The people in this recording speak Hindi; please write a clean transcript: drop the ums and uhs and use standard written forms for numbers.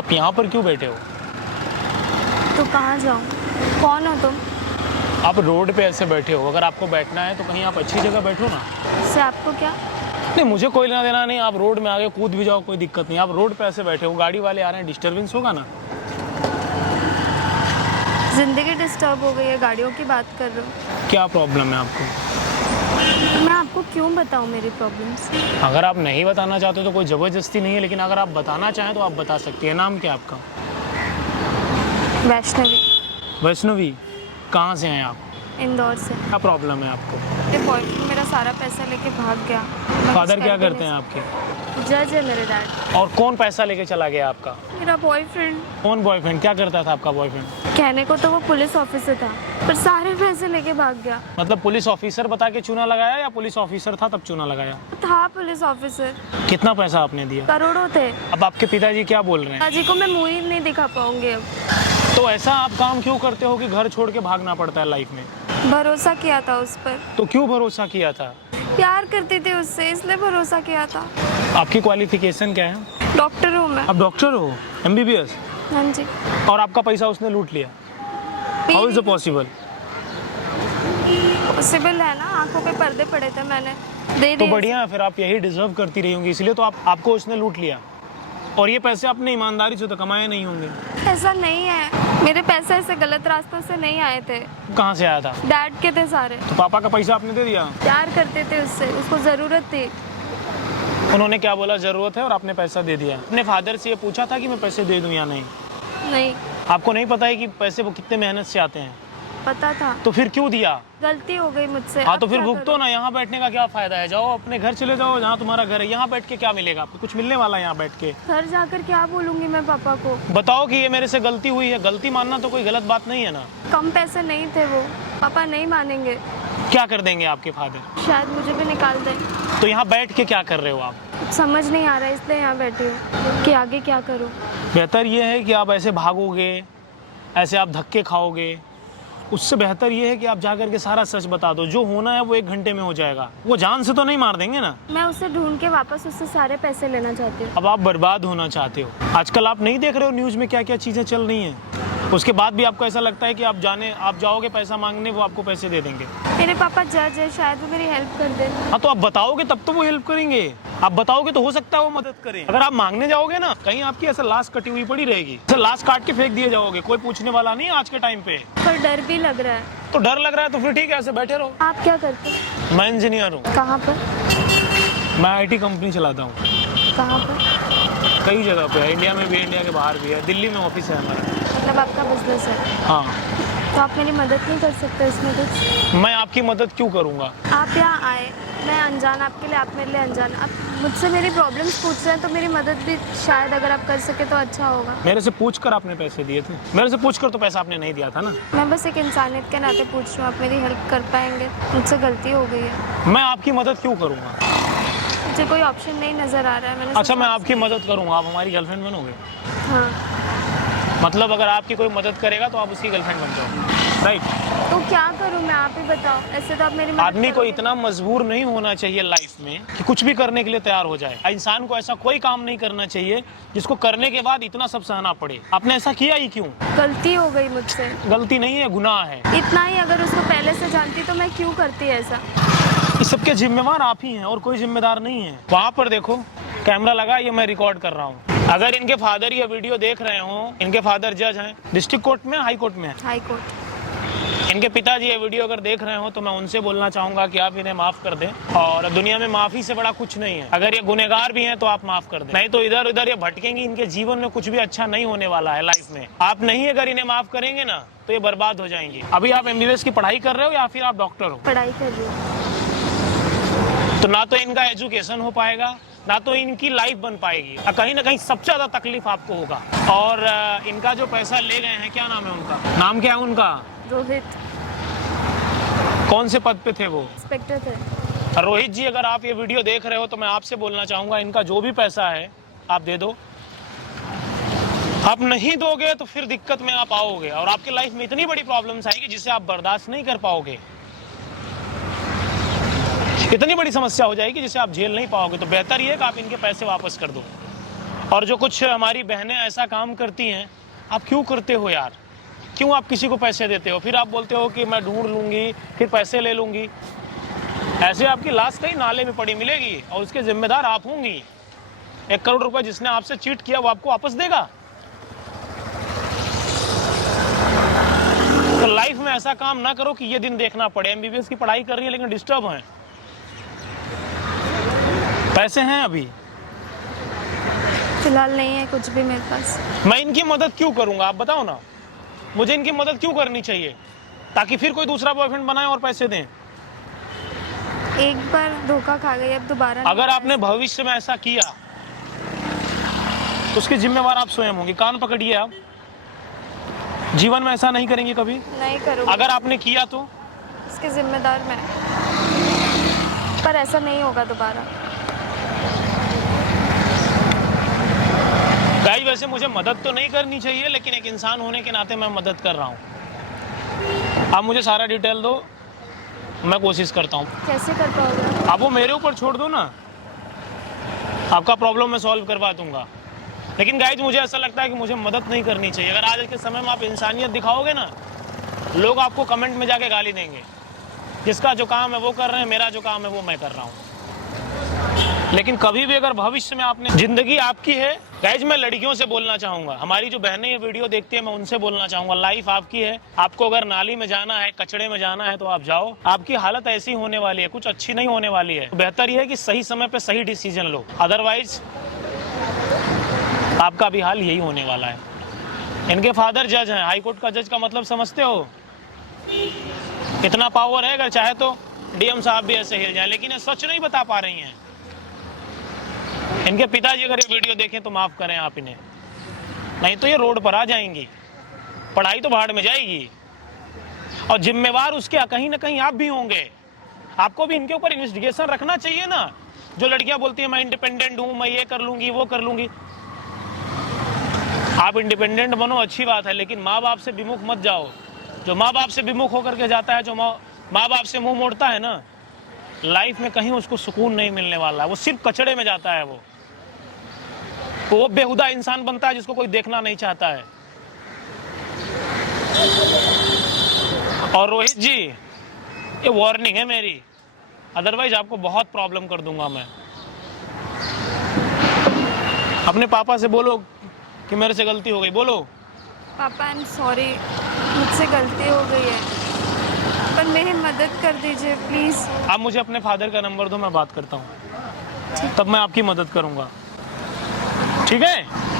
आप यहाँ पर क्यों बैठे हो? तो कहाँ जाऊँ? कौन हो तुम? आप रोड पे ऐसे बैठे हो, अगर आपको बैठना है तो कहीं आप अच्छी जगह बैठो ना। इससे आपको क्या? नहीं, मुझे कोई लेना देना नहीं, आप रोड में आगे कूद भी जाओ, कोई दिक्कत नहीं। आप रोड पे ऐसे बैठे हो, गाड़ी वाले आ रहे हैं, डिस्टर्बेंस होगा ना। जिंदगी डिस्टर्ब हो गई है, गाड़ियों की बात कर रहे हो? क्या प्रॉब्लम है आपको? मैं आपको क्यों बताऊँ मेरी प्रॉब्लम्स? अगर आप नहीं बताना चाहते तो कोई ज़बरदस्ती नहीं है, लेकिन अगर आप बताना चाहें तो आप बता सकती हैं। नाम क्या है आपका? वैष्णवी। वैष्णवी, कहाँ से हैं आप? इंदौर से। क्या प्रॉब्लम है आपको? मेरे बॉयफ्रेंड मेरा सारा पैसा लेके भाग गया। मैं फादर कुछ क्या कर भी करते हैं नहीं आपके? सकती। जज है मेरे डैड। और कौन पैसा लेके चला गया आपका? मेरा बॉयफ्रेंड। कौन बॉयफ्रेंड? क्या करता था आपका बॉयफ्रेंड? कहने को तो वो पुलिस ऑफिसर था, पर सारे पैसे लेके भाग गया। मतलब पुलिस ऑफिसर बता के चूना लगाया या पुलिस ऑफिसर था तब चूना लगाया? था पुलिस ऑफिसर। कितना पैसा आपने दिया? करोड़ों थे। अब आपके पिताजी क्या बोल रहे हैं? पिताजी को मैं मुंह ही नहीं दिखा पाऊंगी अब। तो ऐसा आप काम क्यों करते हो कि घर छोड़ के भागना पड़ता है लाइफ में? भरोसा किया था उस पर। तो क्यों भरोसा किया था? प्यार करती थी उससे, इसलिए भरोसा किया था। आपकी क्वालिफिकेशन क्या है? डॉक्टर हूँ मैं। आप डॉक्टर हो, MBBS? हाँ जी। और आपका पैसा उसने लूट लिया? How is it possible? Possible है ना, आंखों पे पर्दे पड़े थे, मैंने दे तो दिए। बढ़िया है, फिर आप यही डिजर्व करती रही होंगी, इसलिए तो आपको उसने लूट लिया। और ये पैसे आपने ईमानदारी से तो कमाए नहीं होंगे। ऐसा नहीं है, मेरे पैसे ऐसे गलत रास्तों से नहीं आए थे। कहाँ से आया था? डैड के थे सारे। तो पापा का पैसा आपने दे दिया? प्यार करते थे उससे, उसको जरूरत थी। उन्होंने क्या बोला, जरूरत है, और आपने पैसा दे दिया? अपने फादर से ये पूछा था कि मैं पैसे दे दूं या नहीं? नहीं। आपको नहीं पता है कि पैसे वो कितने मेहनत से आते हैं? पता था। तो फिर क्यों दिया? गलती हो गई मुझसे। हाँ, अब तो फिर क्या भुगतो करूं? ना। यहाँ बैठने का क्या फायदा है? जाओ अपने घर चले जाओ, जहाँ तुम्हारा घर है। यहाँ बैठ के क्या मिलेगा आपको? कुछ मिलने वाला है यहाँ बैठ के? घर जाकर क्या बोलूंगी मैं पापा को? बताओ कि ये मेरे से गलती हुई है। गलती मानना तो कोई गलत बात नहीं है ना। कम पैसे नहीं थे वो, पापा नहीं मानेंगे। क्या कर देंगे आपके फादर? शायद मुझे भी निकाल दें। तो यहाँ बैठ के क्या कर रहे हो आप? कुछ समझ नहीं आ रहा है, इसलिए यहाँ बैठी हूँ कि आगे क्या करूँ। बेहतर ये है कि आप ऐसे भागोगे, ऐसे आप धक्के खाओगे, उससे बेहतर ये है कि आप जाकर के सारा सच बता दो। जो होना है वो 1 घंटे में हो जाएगा। वो जान से तो नहीं मार देंगे ना। मैं उसे ढूंढ के वापस उससे सारे पैसे लेना चाहती हूँ। अब आप बर्बाद होना चाहते हो। आजकल आप नहीं देख रहे हो न्यूज़ में क्या क्या चीज़ें चल रही हैं? उसके बाद भी आपको ऐसा लगता है कि आप जाओगे पैसा मांगने, वो आपको पैसे दे देंगे। मेरे पापा जज है, शायद वो मेरी हेल्प कर दे। हाँ, तो आप बताओगे तब तो वो हेल्प करेंगे। आप बताओगे तो हो सकता है वो मदद करें। अगर आप मांगने जाओगे ना, कहीं आपकी ऐसे लाश कटी हुई पड़ी रहेगी, ऐसे लाश काट के फेंक दिए जाओगे, कोई पूछने वाला नहीं है आज के टाइम पे। पर डर भी लग रहा है। तो डर लग रहा है तो फिर ठीक है, ऐसे बैठे रहो। आप क्या करते हैं? मैं इंजीनियर हूँ। कहाँ पर? मैं IT कंपनी चलाता हूँ। कहाँ पर? कई जगह पे है, इंडिया में भी है, इंडिया के बाहर भी है। दिल्ली में ऑफिस है हमारा। मतलब आपका बिजनेस है? हाँ। तो आप मेरी मदद नहीं कर सकते इसमें कुछ? मैं आपकी मदद क्यों करूँगा? आप यहाँ आए, मैं अनजान आपके लिए, आप मेरे लिए अनजान। आप मुझसे मेरी प्रॉब्लम्स पूछ रहे हैं, तो मेरी मदद भी शायद अगर आप कर सके तो अच्छा होगा। मेरे से पूछ कर आपने पैसे दिए थे? मेरे से पूछ कर तो पैसा आपने नहीं दिया था ना। मैं बस एक इंसानियत के नाते पूछ रही हूँ, आप मेरी हेल्प कर पाएंगे? मुझसे गलती हो गई है। मैं आपकी मदद क्यों करूँगा? मुझे कोई ऑप्शन नहीं नज़र आ रहा है। मैंने अच्छा, मैं सोचा आपकी मदद करूँगा, आप हमारी गर्लफ्रेंड बनोगे? हाँ। मतलब अगर आपकी कोई मदद करेगा तो आप उसकी गर्लफ्रेंड बन जाओगे, राइट? तो क्या करूँ मैं, आप ही बताओ। ऐसे तो आप मेरी मदद आदमी को करोगे। इतना मजबूर नहीं होना चाहिए लाइफ में कि कुछ भी करने के लिए तैयार हो जाए। इंसान को ऐसा कोई काम नहीं करना चाहिए जिसको करने के बाद इतना सब सहना पड़े। आपने ऐसा किया ही क्यों? गलती हो गई मुझसे। गलती नहीं है, गुनाह है। इतना ही अगर उसको पहले से जानती तो मैं क्यों करती ऐसा? इस सबके जिम्मेवार आप ही हैं और कोई जिम्मेदार नहीं है। वहाँ पर देखो, कैमरा लगा, ये मैं रिकॉर्ड कर रहा हूँ। अगर इनके फादर ये वीडियो देख रहे हो, इनके फादर जज हैं, डिस्ट्रिक्ट कोर्ट में, हाई कोर्ट में। High court. इनके पिताजी ये वीडियो अगर देख रहे हो तो मैं उनसे बोलना चाहूंगा कि आप इन्हें माफ कर दें। और दुनिया में माफी से बड़ा कुछ नहीं है। अगर ये गुनहगार भी हैं तो आप माफ कर दें, नहीं तो इधर उधर ये भटकेंगी। इनके जीवन में कुछ भी अच्छा नहीं होने वाला है लाइफ में। आप नहीं अगर इन्हें माफ करेंगे ना तो ये बर्बाद हो जाएंगी। अभी आप MBBS की पढ़ाई कर रहे हो या फिर आप डॉक्टर हो? पढ़ाई कर रही हूँ। तो ना तो इनका एजुकेशन हो पाएगा, ना तो इनकी लाइफ बन पाएगी। कहीं ना कहीं सबसे ज्यादा तकलीफ आपको होगा। और इनका जो पैसा ले गए हैं, क्या नाम है उनका? नाम क्या है उनका? रोहित। कौन से पद पे थे वो? इंस्पेक्टर थे। रोहित जी, अगर आप ये वीडियो देख रहे हो तो मैं आपसे बोलना चाहूंगा, इनका जो भी पैसा है आप दे दो। आप नहीं दोगे तो फिर दिक्कत में आप आओगे और आपकी लाइफ में इतनी बड़ी प्रॉब्लम्स आएगी जिसे आप बर्दाश्त नहीं कर पाओगे। इतनी बड़ी समस्या हो जाएगी जिसे आप झेल नहीं पाओगे। तो बेहतर ये है कि आप इनके पैसे वापस कर दो। और जो कुछ हमारी बहनें ऐसा काम करती हैं, आप क्यों करते हो यार? क्यों आप किसी को पैसे देते हो, फिर आप बोलते हो कि मैं ढूंढ लूंगी, फिर पैसे ले लूंगी। ऐसे आपकी लाश कहीं नाले में पड़ी मिलेगी और उसके जिम्मेदार आप होंगी। 1 करोड़ रुपए जिसने आपसे चीट किया वो आपको वापस देगा? तो लाइफ में ऐसा काम ना करो कि ये दिन देखना पड़े। MBBS की पढ़ाई कर रही है लेकिन डिस्टर्ब हैं, पैसे हैं अभी फिलहाल नहीं है कुछ भी मेरे पास। मैं इनकी मदद क्यों करूंगा, आप बताओ ना। मुझे इनकी मदद क्यों करनी चाहिए? ताकि फिर कोई दूसरा बॉयफ्रेंड बनाए और पैसे दें। एक बार धोखा खा गई, अब दोबारा नहीं। अगर आपने भविष्य में ऐसा किया तो उसके जिम्मेवार आप स्वयं होंगे। कान पकड़िए, आप जीवन में ऐसा नहीं करेंगे कभी। नहीं करूँगी। अगर आपने किया तो इसके जिम्मेदार मैं, पर ऐसा नहीं होगा दोबारा। गाइस वैसे मुझे मदद तो नहीं करनी चाहिए, लेकिन एक इंसान होने के नाते मैं मदद कर रहा हूँ। आप मुझे सारा डिटेल दो, मैं कोशिश करता हूँ। कैसे कर पाओगे? आप वो मेरे ऊपर छोड़ दो ना, आपका प्रॉब्लम मैं सॉल्व करवा दूंगा। लेकिन गाइस मुझे ऐसा लगता है कि मुझे मदद नहीं करनी चाहिए। अगर आज के समय में आप इंसानियत दिखाओगे ना, लोग आपको कमेंट में जाके गाली देंगे। जिसका जो काम है वो कर रहे हैं, मेरा जो काम है वो मैं कर रहा हूँ। लेकिन कभी भी अगर भविष्य में आपने, जिंदगी आपकी है गाइस। मैं लड़कियों से बोलना चाहूंगा, हमारी जो बहनें ये वीडियो देखती है, मैं उनसे बोलना चाहूंगा, लाइफ आपकी है। आपको अगर नाली में जाना है, कचड़े में जाना है तो आप जाओ। आपकी हालत ऐसी होने वाली है, कुछ अच्छी नहीं होने वाली है। बेहतर यह है कि सही समय पे सही डिसीजन लो, अदरवाइज आपका भी हाल यही होने वाला है। इनके फादर जज हैं, हाई कोर्ट का जज का मतलब समझते हो? इतना पावर है, अगर चाहे तो DM साहब भी ऐसे हिल जाए, लेकिन ये सच नहीं बता पा रही हैं। इनके पिताजी अगर ये वीडियो देखें तो माफ करें आप इन्हें, नहीं तो ये रोड पर आ जाएंगी, पढ़ाई तो भाड़ में जाएगी। और जिम्मेवार उसके कहीं ना कहीं आप भी होंगे। आपको भी इनके ऊपर इन्वेस्टिगेशन रखना चाहिए ना। जो लड़कियां बोलती हैं मैं इंडिपेंडेंट हूं, मैं ये कर लूंगी वो कर लूंगी। आप इंडिपेंडेंट बनो, अच्छी बात है, लेकिन माँ बाप से विमुख मत जाओ। जो माँ बाप से विमुख होकर के जाता है, जो माँ बाप से मुंह मोड़ता है ना, लाइफ में कहीं उसको सुकून नहीं मिलने वाला। वो सिर्फ कचड़े में जाता है। वो बेहुदा इंसान बनता है जिसको कोई देखना नहीं चाहता है। और रोहित जी, ये वार्निंग है मेरी, अदरवाइज आपको बहुत प्रॉब्लम कर दूंगा मैं। अपने पापा से बोलो कि मेरे से गलती हो गई, बोलो। पापा आई एम सॉरी, मुझसे गलती हो गई है, पर मेरी मदद कर दीजिए प्लीज़। आप मुझे अपने फादर का नंबर दो, मैं बात करता हूँ, तब मैं आपकी मदद करूँगा, ठीक है?